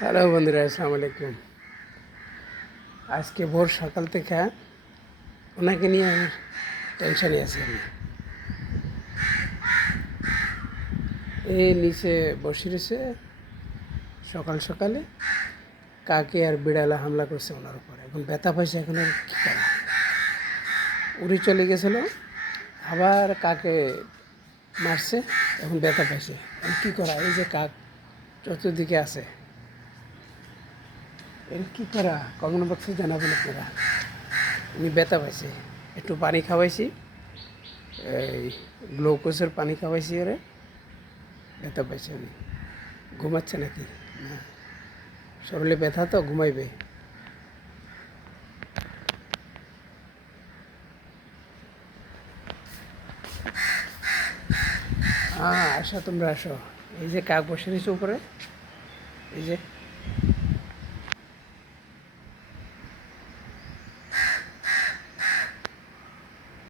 Hello বন্ধুরা, আসসালামু আলাইকুম। আজকে ভোর সকাল থেকে ওনাকে নিয়ে টেনশনে আছি আমি। এই নিচে বসে রয়েছে, সকাল সকালে কাকে আর বিড়ালে হামলা করছে ওনার উপর। এখন ব্যথা পাইছে, এখন আর কী করা। উড়ে চলে গেছিল, আবার কাকে মারছে, এখন ব্যথা পাইছে। এখন কী করা? এই যে কাক চতুর্দিকে আছে, এর কী করা? কমেন্ট বক্সে জানাবেন আপনারা। উনি ব্যথা পাইছে, একটু পানি খাওয়াইছি, এই গ্লুকোজের পানি খাওয়াইছি, ওরে ব্যথা পাইছে। উনি ঘুমাচ্ছে নাকি না, শরীরে ব্যথা তো ঘুমাইবে। হ্যাঁ, আসো তোমরা আসো। এই যে কাক বসে রয়েছে উপরে, এই যে